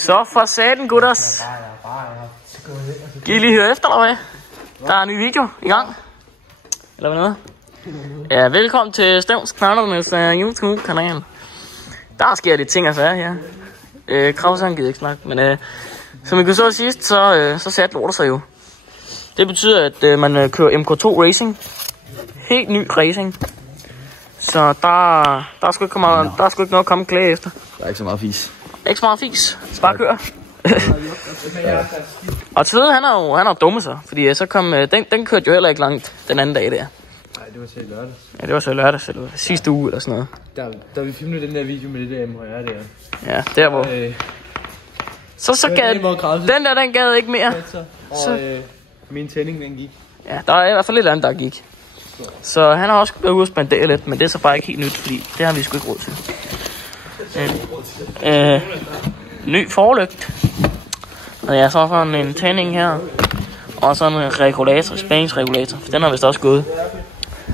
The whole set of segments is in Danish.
Så for satan, gutters. Kan I lige høre efter, eller hvad? Der er en ny video i gang. Eller hvad noget? Ja, velkommen til Stævns Knallernes YouTube-kanal. Der sker lidt ting og sager her. Kravsang gider ikke snakke, men som I kunne så sidst, så satte lortet sig jo. Det betyder, at man kører MK2 Racing. Helt ny racing. Så der er sgu ikke noget at komme og klage efter. Der er ikke så meget fis. Ikke så meget fis. Bare kør. Og Tvede, han er jo dumme så. Fordi så kom, den kørte jo heller ikke langt den anden dag der. Nej, det var så i lørdags. Ja, det var så i lørdags, eller sidste uge eller sådan noget. Da vi filmede den der video med det der MHR der. Ja, der hvor. Så gad den gad ikke mere. Og min tænding, den gik. Ja, der er i hvert fald lidt andet, der gik. Så han har også været ude at spendere lidt, men det er så bare ikke helt nyt, fordi det har vi sgu ikke råd til. Ny forlygt. Og ja, så får en tænding her. Og så en regulator, spændingsregulator, for den har vist også gået.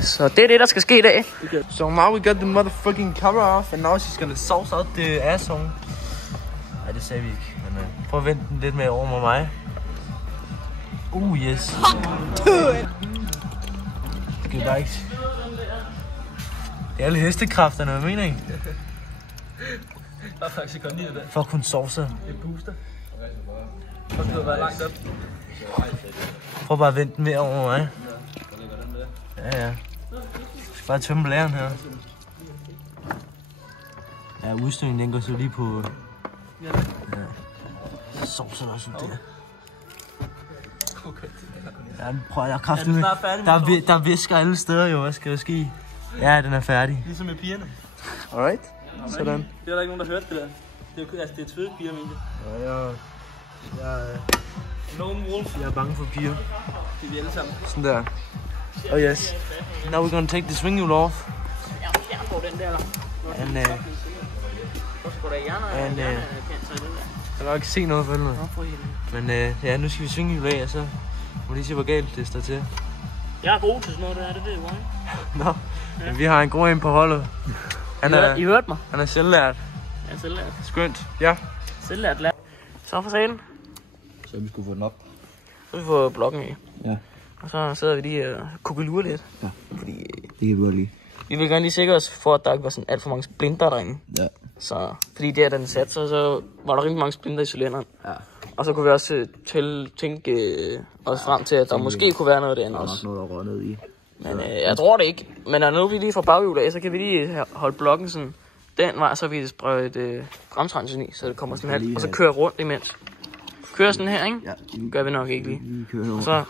Så det er det, der skal ske i dag. So now we got the motherfucking cover off, and now she's gonna sauce out the asshole. Nej, det sagde vi ikke, men prøv at vente den lidt mere over med mig. Yes. Det kan bare ikke. Det er alle hestekræfterne, hvad mener I? Der er faktisk godt lige det. For at kunne sauce. Det booster. Og det har været langt op. Prøv bare at vente den mere over mig. Ja. Jeg skal bare tømme blæren her. Ja, udstødningen den går så lige på... Ja. Så sovser der også ud der. Ja, prøv at jeg kraftigt med. Der visker alle steder jo, hvad skal der ske? Ja, den er færdig. Ligesom med pigerne. Alright. Sådan. Det er der ikke nogen, der hørte det der. Det er Tvede piger, mener jeg. Lone Wolf. Jeg er bange for piger. Det er vi alle sammen. Sådan der. Oh yes. Now we're gonna take the swing wheel off. Jeg får den der. And jeg kan ikke se noget for helvede. Men ja, nu skal vi svinge hjulet af, og så må lige se, hvor galt det står til. Jeg er god til sådan noget, det ved jeg. Nå, men vi har en god en på holdet. I hørte mig? Han er selvlært. Ja, selvlært. Skønt, ja. Selvlært lært. Så for salen. Så vi skulle få den op. Så vi får blokken i. Ja. Og så sidder vi lige og kugelure lidt. Ja. Fordi det kan du godt lide. Vi vil gerne lige sikre os for, at der ikke var sådan alt for mange splinter derinde. Ja. Så, fordi der den satte sig, så var der rigtig mange splinter i cylinderen. Ja. Og så kunne vi også tænke os frem til, at der måske kunne være noget derinde også. Der er nok noget, der rød ned i. Men jeg tror det ikke. Men når vi lige får baghjulet af, så kan vi lige holde blokken sådan den vej, så vi sprøjte bremsrensen i, så det kommer sådan her. Og så kører rundt imens. Kører sådan her, ikke? Ja. Gør vi nok ikke lige. Vi kører og så...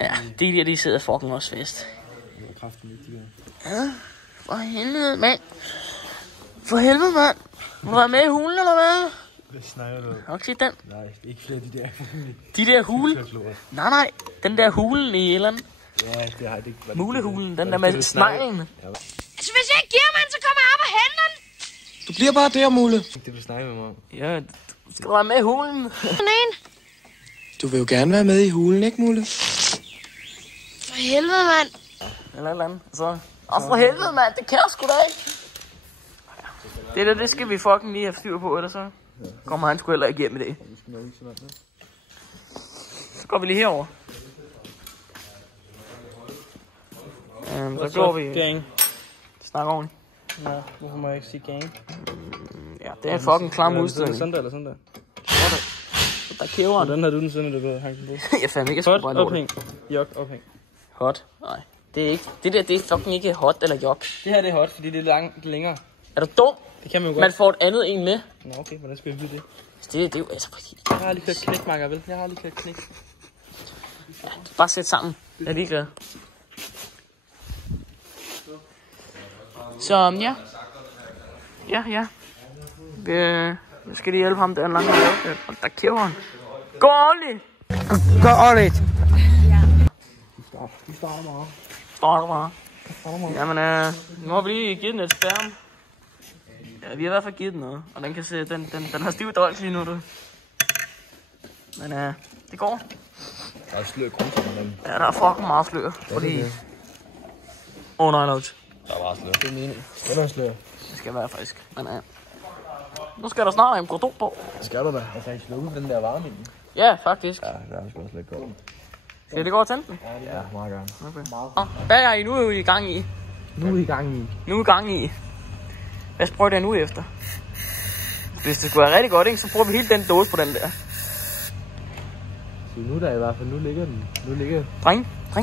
Ja, de der, sidder fucking også fast. Ja, for helvede, mand. For helvede, mand. Må du være med i hulen, eller hvad? Hvad snakker du? Har du ikke set den? Nej, ikke flere de der. De der hule? Nej, den der hulen i et eller andet. Ja, det har det ikke. Mulehulen, den der med sneglen. Altså, hvis jeg ikke giver mig, så kommer jeg op og henter den. Du bliver bare der, Mule. Det du snakker med mig om. Ja, du skal være med i hulen. Du vil jo gerne være med i hulen, ikke, Mule? For helvede, mand. Eller andet. Så. Og for helvede, mand. Det kan jeg sgu da ikke. Det skal vi fucking lige have styr på, eller så kommer han sgu heller ikke hjem med det. Så går vi lige herover. Så går vi... Gang. Snakker ordentligt. Nå, hvorfor må jeg ikke sige gang? Ja, det er en fucking klam udstilling. Sådan der eller sådan der? Der kæver den her, du den sådan, der hang den på. Jeg fandt ikke, jeg hot ophæng. Jok ophæng. Hot? Nej. Det er ikke, det der, det er fucking ikke hot eller jok. Det her det er hot, fordi det er længere. Er du dum? Det kan man jo godt. Man får et andet en med. Nå okay, hvordan skal jeg vide det? Det er jo altså fordi... Jeg har lige kørt knækmarker, vel? Jeg har lige kørt knæk. Ja, bare sæt sammen. Jeg er ligeglad. Så ja. Ja. Vi skal lige hjælpe ham der en lang vej. Og der kæver han. Gå ordentligt! Gå ordentligt! Du starter bare. Jamen, nu har vi lige givet den et spærm. Ja, vi har i hvert fald givet den noget. Og den kan se, den har stiv dolk lige nu, du. Men det går. Der er slør grunter med den. Ja, der er fucking meget slør. Fordi... Nej, Lodge. Der er bare slør. Det er meningen. Den er slør. Det skal være frisk. Men Nu skal der snart en Godot på. Skal du da? Og så slukke den der varme i den. Ja, faktisk. Ja, det er sgu også lidt godt. Skal det gå og tænde den? Ja, meget gerne. Okay. Hvad er I nu i gang i? Nu er vi i gang i. Nu er i gang i. Hvad sprøjter jeg nu efter? Hvis det skulle være rigtig godt, ikke, så bruger vi hele den dåse på den der. Så nu der i hvert fald, nu ligger den. Nu ligger Dreng. Ja.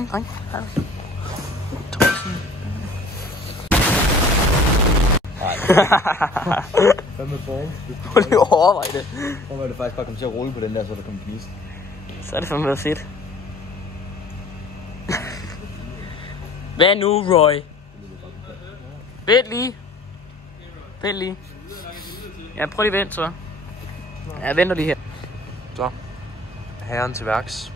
Hvad med form? Prøv lige at overveje det. Prøv at det faktisk bare kommer til at rulle på den der, så der kommer gnist. Så er det fandme fedt. Hvad nu, Roy? Vent lige. Ja, prøv lige vent så. Ja, jeg venter lige her. Så. Herren til værks.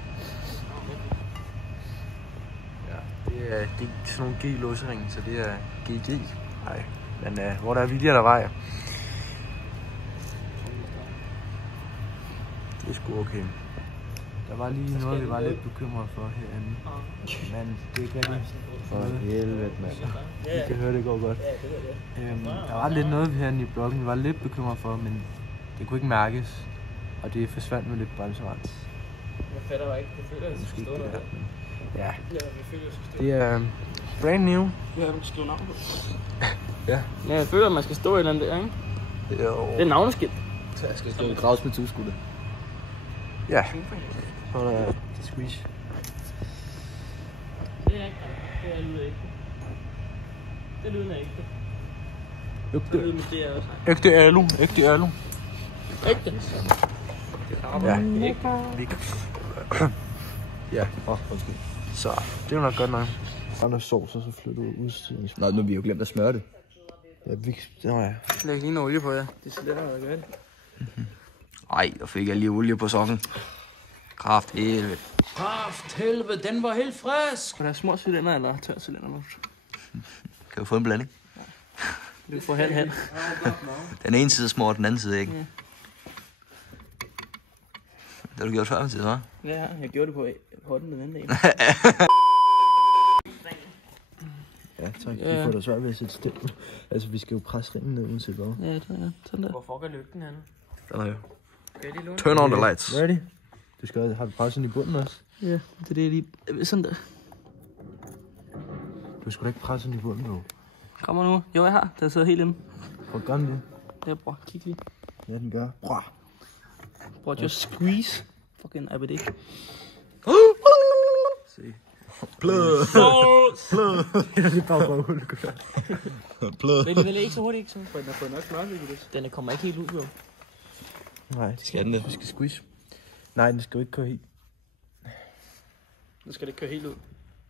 Ja, det er sådan nogle G-låsering, så det er GG. Nej, men hvor der er vilje, der vejer. Det er sgu okay. Der var lige noget, vi var lidt bekymret for herinde. Men det kan vi. For helvede, mand. Vi kan høre, det går godt. Der var lidt noget herinde i blokken, vi var lidt bekymret for, men det kunne ikke mærkes. Og det forsvandt med lidt bremserens. Jeg fatter jo ikke. Det føler jeg, Måske ikke det der, men ja. Ja, vi føler jeg, Det er brand new. Ja, du skrive navn på. Ja. Ja, jeg føler, at man skal stå et eller andet der, ikke? Jo. Det er navneskilt. Jeg skal stå i gravs med tilskuddet. Ja. Så er der det squeeze. Det er ikke. Det er lyder ikke. Det lyder ikke. Det lyder med det er også. Ægte alu. Ægte alu. Ægte. Ja. Ja. Undskyld. Så, det er nok godt nok. Andre sovs, og så flytter du udstyret. Nej, nu har vi jo glemt at smøre det. Ja, vi... Nå ja. Læg lige noget olie på jer. Det er slet ikke godt. Ej, der fik jeg lige olie på sokken. Kraft helvede. Kraft helvede, den var helt frisk. Skal der små cylinder eller tør cylinder? Kan vi få en blanding? Du får halv. Den ene side er små, og den anden side ikke. Mm. Det har du gjort før med tid, hva'? Ja, jeg gjorde det på hånden den anden dag. Ja, tak. Vi får da svært ved at sætte stemmen. Altså, vi skal jo presse ringen ned, uanset hvad. Ja, det er sådan der. Hvor fuck er lygten henne? Den er jo. Kan jeg lige Turn on the lights. Ready? Du skal have pressen i bunden også. Ja, det er det lige. Sådan der. Du skal da ikke presse den i bunden, du. Kommer nu. Jo, jeg har. Der sidder helt inde. Hvor gør den det? Ja, bror. Kig lige. Ja, den gør. Bror. Bror, just squeeze. Fucking abbe det. Se. Plød. Plød. Jeg vil bare prøve at gøre. Plød. Men det er ikke så hurtigt, ikke så. For den har fået nok smørlig i det. Den kommer ikke helt ud, jo. Nej, det skal den det. Vi skal squeeze. Nej, den skal jo ikke køre helt. Nu skal det ikke køre helt ud.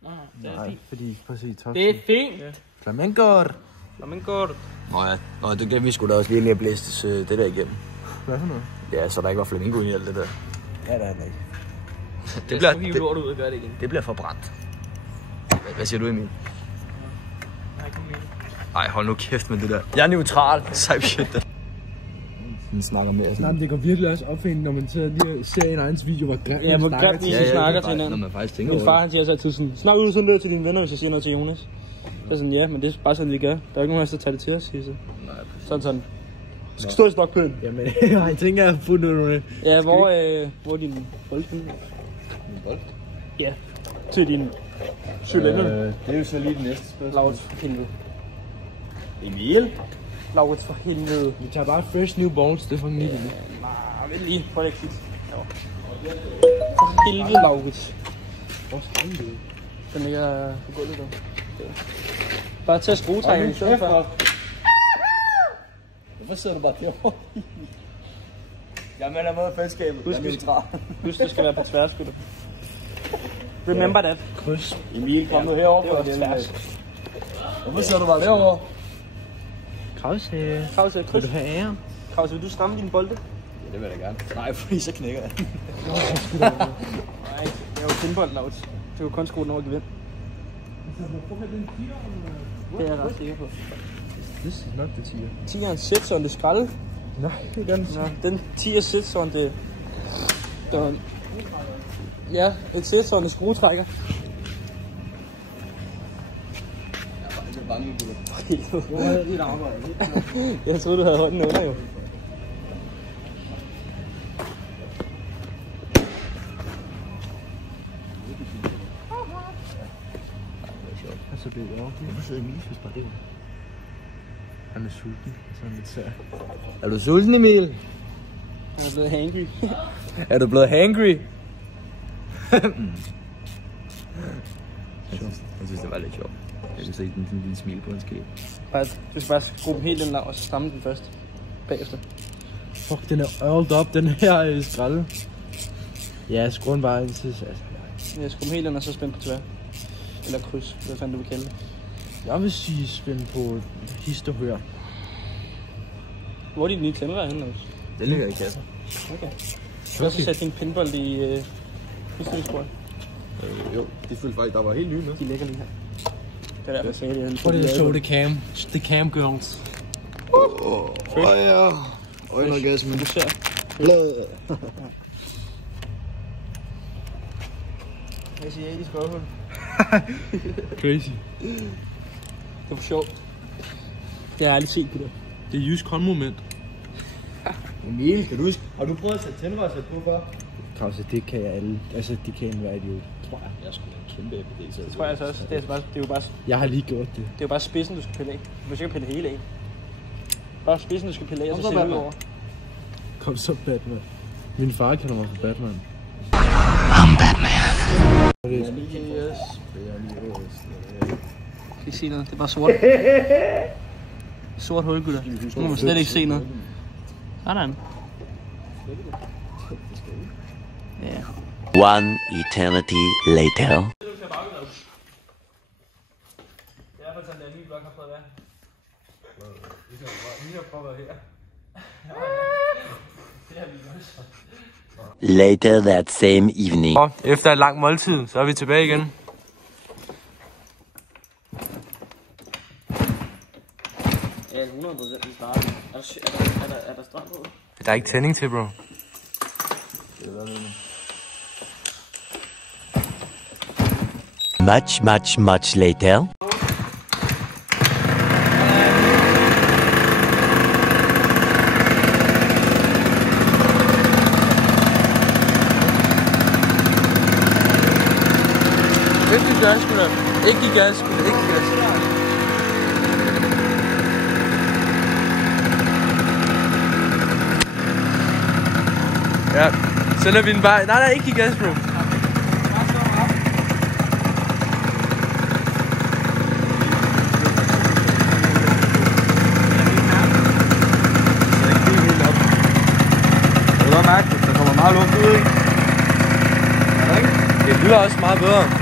Nej, det er fint. Fordi, prøv at se, det er fint. Ja. Flamenco. Nå ja, det glemte vi sgu da også lige at blæste det der igennem. Hvad for noget? Ja, så der ikke var flamenco i alt det der. Ja, der er det ikke. Det bliver hive lort ud og gøre det igen. Det bliver forbrændt. Hvad siger du, Emil? Nej, hold nu kæft med det der. Jeg er neutral. Sej shit der. Den snakker mere sådan. Nej, det går virkelig også op for hende, når man ser en egens video, hvor grimt ja, hvor grimt de snakker til hinanden. Når man faktisk tænker min far, han siger så altid sådan, snak ud sådan der til dine venner, hvis jeg siger noget til Jonas. Så er sådan, ja, men det er bare sådan, vi gør. Der er ikke nogen, der tager det til os, siger så. Sådan. Du skal stå i stokpøden. Jamen, jeg tænker, jeg har fundet noget. Ja, hvor er din bold? Min bold? Ja, til din cylinder. Det er jo så lige det næste spørgsmål. Laurits, for helvede. Emil? Laurits, for helvede. Vi tager bare fresh new bones, det er fucking lige det. Nej, vent lige. Prøv lige at kigge. For helvede, Laurits. Hvor strøm det? Den ligger på gulvet der. Bare tag skruetrækkeren i stedet for. Hvorfor sidder du bare derovre? Jeg mener mod fællesskabet. Husk, det skal være på tværs, sgu da. Remember that. Kryds. Emil, kom nu herover på tværs. Hvorfor sidder du bare derovre? Krause, kryds. Vil du have ære? Krause, vil du stramme dine bolde? Ja, det vil jeg gerne. Nej, fordi så knækker jeg. Nej, det er jo pinbold, Laurits. Det er jo kun skrue den over gevind. Det er jeg ret sikker på. Det er nok det 10'er. 10'eren sits on det skralde. Nej, det er den. Den 10'er sits on det... Ja, et sits on det skruetrækker. Jeg var lidt bange på det. Jeg troede, du havde hånden under, jo. Hvorfor sidder Emil og bare det? Han er sulten, så han lidt sær. Er du sulten, Emil? Jeg er blevet hangry. Er du blevet hangry? Jeg synes, det var lidt sjovt. Jeg kan se den sådan en lille smil på en skæb. Du skal bare skrue den helt den lav, og så stramme den først. Bagefter. Fuck, den er oiled up, den her skralde. Ja, skru den bare ind til. Jeg skruer den helt ind, og så spænd på tvær. Eller kryds, hvad fanden du vil kalde det. Jeg vil sige spænd på hist og hør. Hvor er de nye tændere henne også? Den ligger i kassen. Okay. Du har så sat din pinbold i histøjsbordet. Jo, de følte faktisk, der var helt nye med. De ligger lige her. Det er der, jeg sagde det. Prøv lige at så the cam girls. Ja. Øjenorgasmen. Du ser. Hvad siger I, de skovhul? Crazy. Det er for sjovt. Det har jeg aldrig set på det. Det er just kon-moment. Emil, kan du huske? Har du prøvet at sætte tændrørsæt på før? Krause, det kan jeg alle. Altså, det kan enhver idiot. Tror jeg. Jeg skulle en kæmpe episode. Det tror jeg altså også. Det er jo bare, Jeg har lige gjort det. det er jo bare spidsen, du skal pille af. Du skal ikke pille hele af. Bare spidsen, du skal pille af, og så ser du over. Kom så, Batman. Min far kalder mig for Batman. I'm Batman. Kan ikke se noget? Det er bare sort. Sort hul, gutter. Nu må man slet ikke se noget. Sådan. Ja. One eternity later. Det er i hvert fald sådan, at min blok har prøvet at være. Later that same evening. Og efter et langt måltid, så er vi tilbage igen. Ja, 100% i starten. Er der strøm på? Der er ikke tænding til, bro. Much later. Ikke give gas, gutter. Ikke give gas, gutter. Ikke give gas. Ja, sender vi den bare. Nej, ikke give gas, bro. Det er godt mærke, der kommer meget luft ud, ikke? Det lyder også meget bedre.